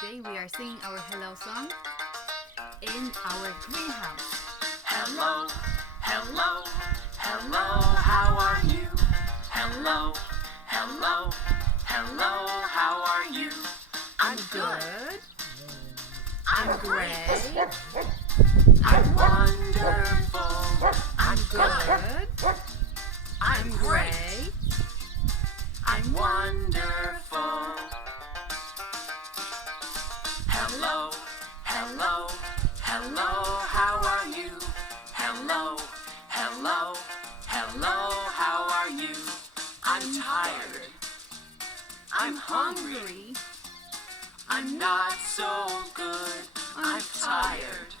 Today we are singing our hello song in our greenhouse. Hello, hello, hello, how are you? Hello, hello, hello, how are you? I'm good. I'm Great. I'm wonderful. I'm good. I'm great. I'm wonderful. Hello, hello, hello, how are you? Hello, hello, hello, how are you? I'm tired. I'm hungry. I'm not so good. I'm tired.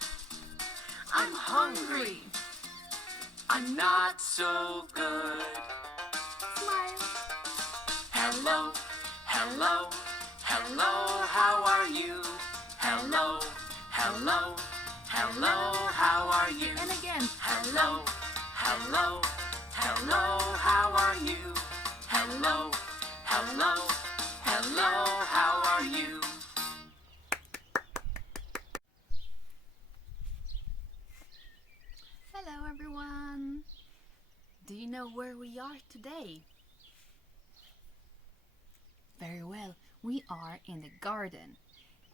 I'm hungry. I'm not so good. Smile. Hello, hello, hello, how are you? Hello, hello, hello, how are you? And again. Hello, hello, hello, how are you? Hello, hello, hello, how are you? Hello everyone. Do you know where we are today? Very well. We are in the garden.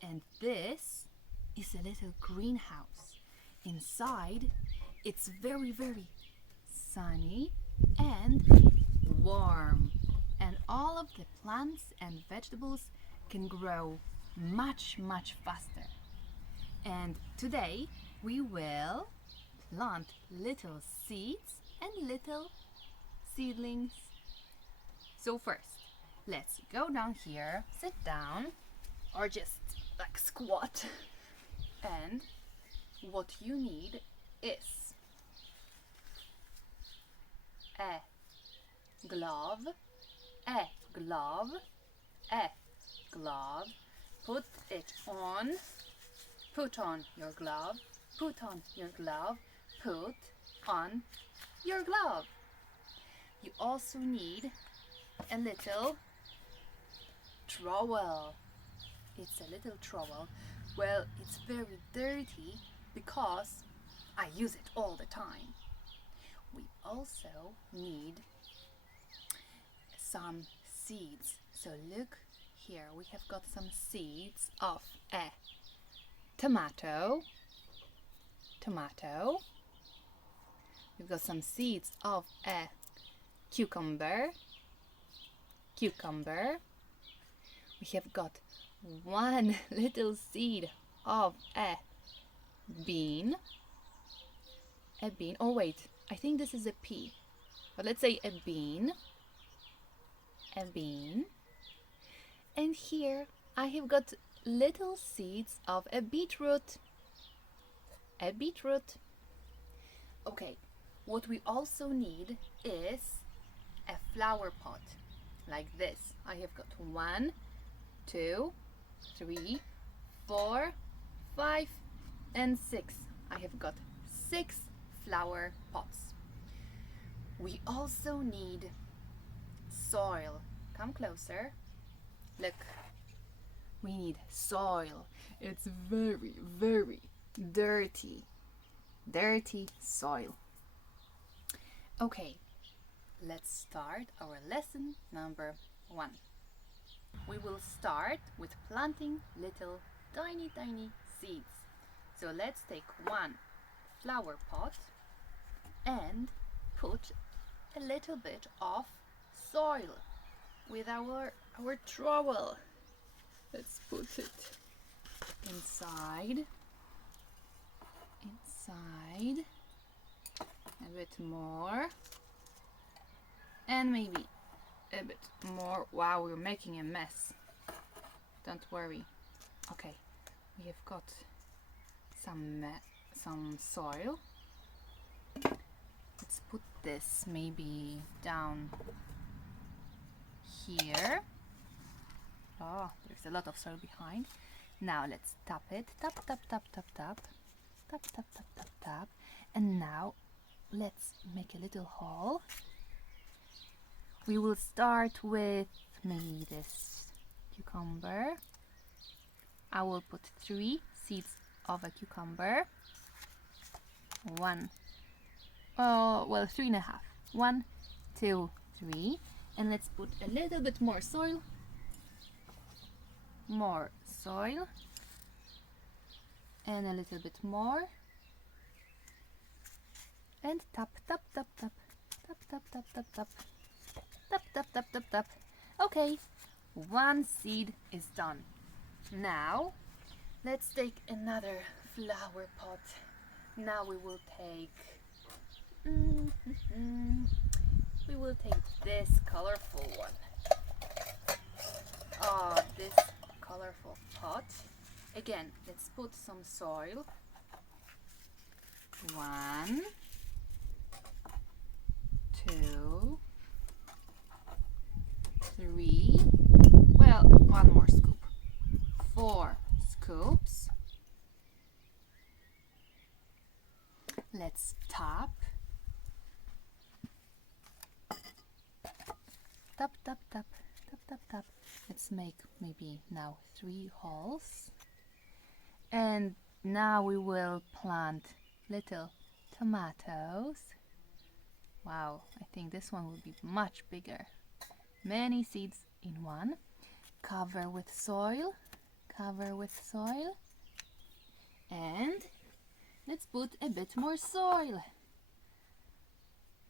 And this is a little greenhouse. Inside, it's very, very sunny and warm. And all of the plants and vegetables can grow much, much faster. And today we will plant little seeds and little seedlings. So first, let's go down here, sit down, or just like squat. And what you need is a glove, a glove, a glove. Put it on. Put on your glove. Put on your glove. Put on your glove. You also need a little trowel. It's a little trowel. Well, it's very dirty because I use it all the time. We also need some seeds. So look here, we have got some seeds of a tomato. We've got some seeds of a cucumber. We have got one little seed of a bean. Oh wait, I think this is a pea. But let's say a bean. And here I have got little seeds of a beetroot. Okay, what we also need is a flower pot like this. I have got 1, 2, 3, 4, 5, and 6. I have got 6 flower pots. We also need soil. Come closer. Look. We need soil. It's very, very dirty. Dirty soil. Okay, let's start our lesson number 1. We will start with planting little tiny seeds. So let's take 1 flower pot and put a little bit of soil with our trowel. Let's put it inside, a bit more, and maybe a bit more. Wow, we're making a mess. Don't worry. Okay, we have got some soil. Let's put this maybe down here. Oh, there's a lot of soil behind. Now let's tap it. Tap. And now let's make a little hole. We will start with maybe this cucumber. I will put 3 seeds of a cucumber. 1, oh, well, 3.5. 1, 2, 3. And let's put a little bit more soil. More soil. And a little bit more. And tap, tap, tap, tap. Tap, tap, tap, tap, tap. Tap, tap, tap, tap, tap. Okay, 1 seed is done. Now, let's take another flower pot. Now we will take this colorful one. Oh, this colorful pot. Again, let's put some soil. 1, 2, 3. Well, 1 more scoop. 4 scoops. Let's tap. Tap, tap, tap, tap, tap, tap. Let's make maybe now 3 holes. And now we will plant little tomatoes. Wow, I think this one will be much bigger. Many seeds in one. Cover with soil. Cover with soil. And let's put a bit more soil.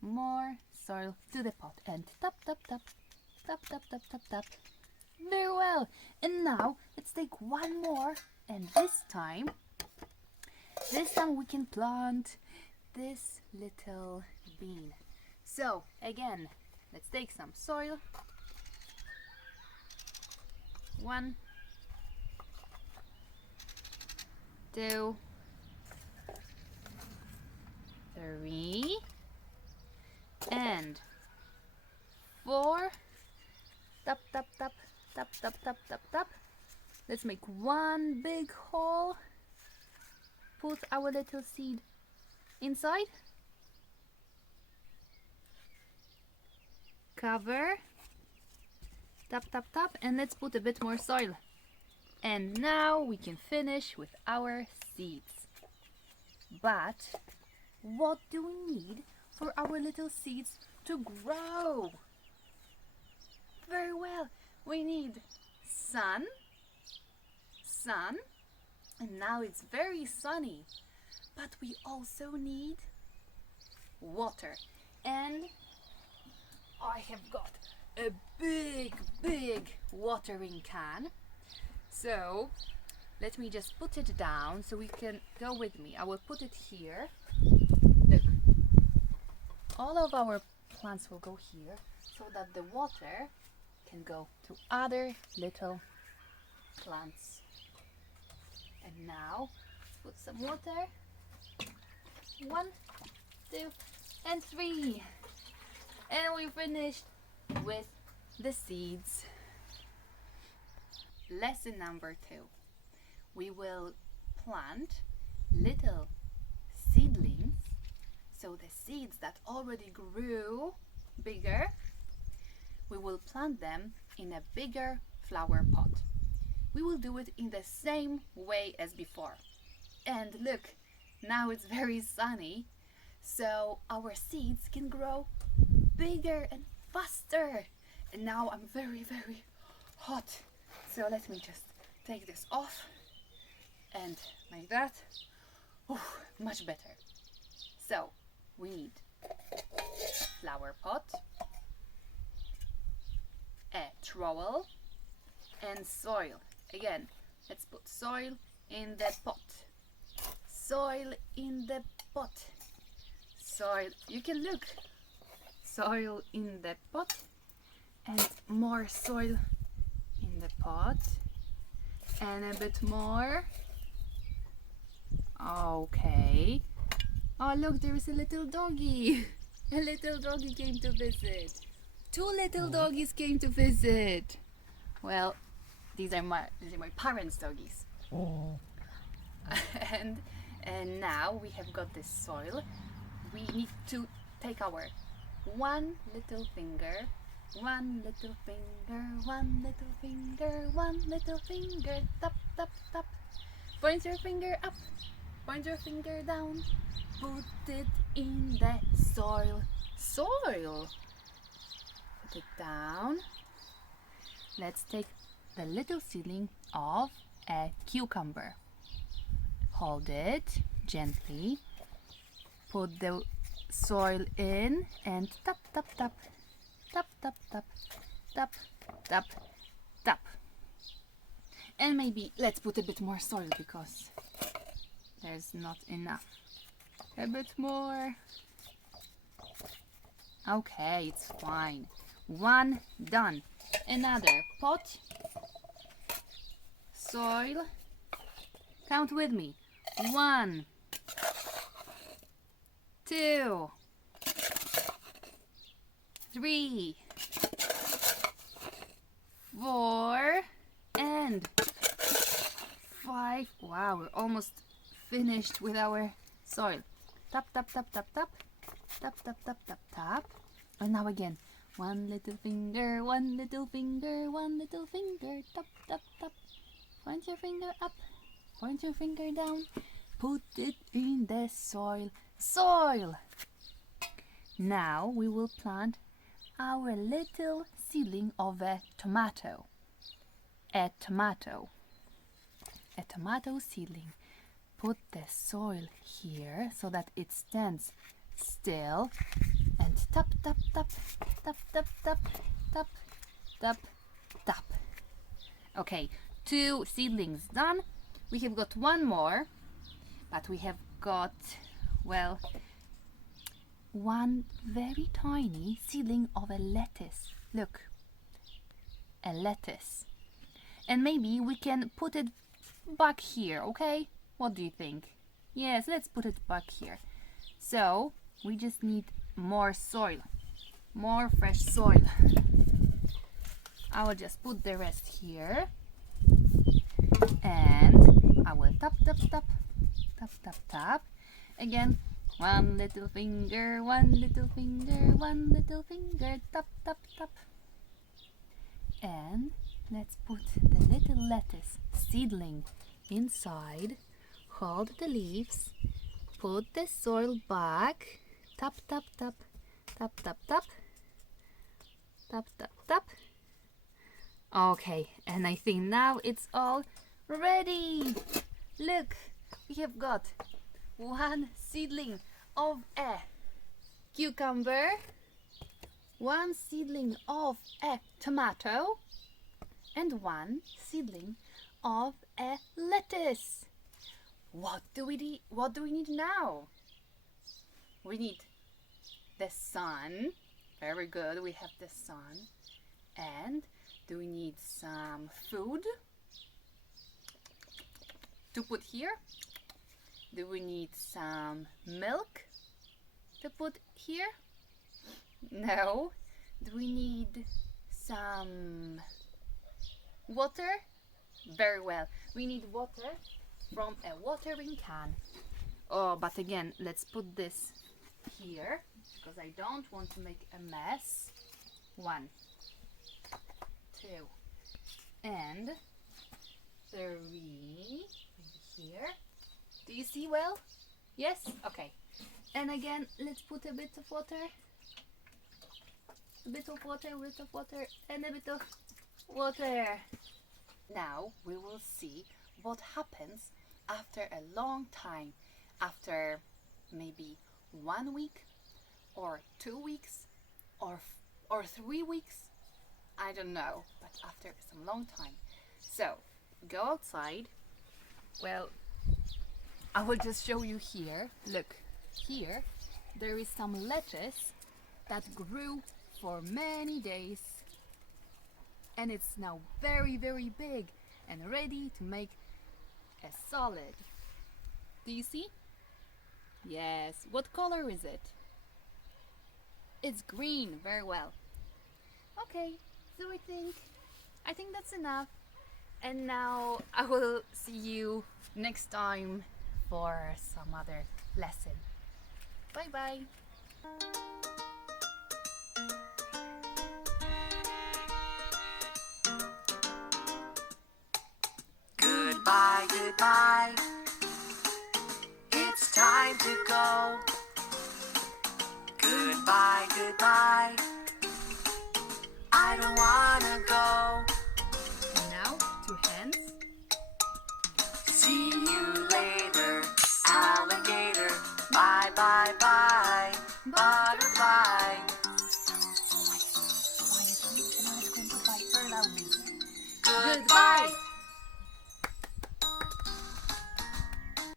More soil to the pot and tap, tap, tap. Tap, tap, tap, tap, tap. Very well. And now let's take 1 more, and this time we can plant this little bean. So again, let's take some soil. 1, 2, 3, and 4. Tap, tap, tap, tap, tap, tap, tap, tap. Let's make 1 big hole. Put our little seed inside. Cover. Tap, tap, tap, and let's put a bit more soil. And now we can finish with our seeds. But what do we need for our little seeds to grow? Very well, we need sun, and now it's very sunny, but we also need water. And I have got a big watering can. So let me just put it down so we can go with me. I will put it here. Look, all of our plants will go here so that the water can go to other little plants. And now put some water. 1, 2, and 3. And we finished with the seeds. Lesson number 2. We will plant little seedlings, so the seeds that already grew bigger, we will plant them in a bigger flower pot. We will do it in the same way as before. And look, now it's very sunny, so our seeds can grow bigger and faster. And now I'm very hot. So let me just take this off, and like that. Oh, much better. So we need flower pot, a trowel, and soil. Again, let's put soil in the pot. Soil in the pot. Soil, you can look. Soil in the pot, and more soil in the pot, and a bit more. Okay. Oh, look, there is a little doggy. A little doggy came to visit. 2 little doggies came to visit. Well, these are my parents' doggies. Oh. And now we have got this soil. We need to take our 1 little finger One little finger, one little finger, one little finger, tap, tap, tap. Point your finger up, point your finger down. Put it in the soil. Soil. Put it down. Let's take the little seedling of a cucumber. Hold it gently. Put the soil in and tap, tap, tap. Tap, tap, tap, tap, tap, tap. And maybe let's put a bit more soil because there's not enough. A bit more. Okay, it's fine. One done. Another pot. Soil. Count with me. 1, 2, 3, 4, and 5. Wow, we're almost finished with our soil. Tap, tap, tap, tap, tap. Tap, tap, tap, tap, tap. And now again. One little finger, one little finger, one little finger. Tap, tap, tap. Point your finger up. Point your finger down. Put it in the soil. Soil! Now we will plant our little seedling of a tomato. A tomato. A tomato seedling. Put the soil here so that it stands still. And tap, tap, tap, tap, tap, tap, tap, tap, tap. Okay, 2 seedlings done. We have got one more, but we have got, well, one very tiny seedling of a lettuce. Look, a lettuce. And maybe we can put it back here, okay? What do you think? Yes, let's put it back here. So, we just need more soil, more fresh soil. I will just put the rest here. And I will tap, tap, tap, tap, tap, tap. Again, one little finger, one little finger, one little finger, tap, tap, tap. And let's put the little lettuce seedling inside. Hold the leaves. Put the soil back. Tap, tap, tap, tap, tap, tap. Tap, tap, tap. Okay, and I think now it's all ready. Look, we have got one seedling of a cucumber, one seedling of a tomato, and one seedling of a lettuce. What do we need? What do we need now? We need the sun. Very good, we have the sun. And do we need some food to put here? Do we need some milk to put here? No. Do we need some water? Very well. We need water from a watering can. Oh, but again, let's put this here because I don't want to make a mess. 1, 2, and 3. Maybe here. Do you see well? Yes? Okay. And again, let's put a bit of water. A bit of water, and a bit of water. Now we will see what happens after a long time. After maybe 1 week or 2 weeks or 3 weeks. I don't know, but after some long time. So, go outside. Well, I will just show you here. Look, here there is some lettuce that grew for many days. And it's now very, very big and ready to make a salad. Do you see? Yes. What color is it? It's green. Very well. Okay. So I think that's enough. And now I will see you next time for some other lesson. Bye bye. Goodbye, goodbye. It's time to go. Goodbye, goodbye. I don't wanna go. And now, two hands. See you later, alligator. Bye, bye, bye, butterfly. Quietly, and now let's go and goodbye very loudly. Goodbye,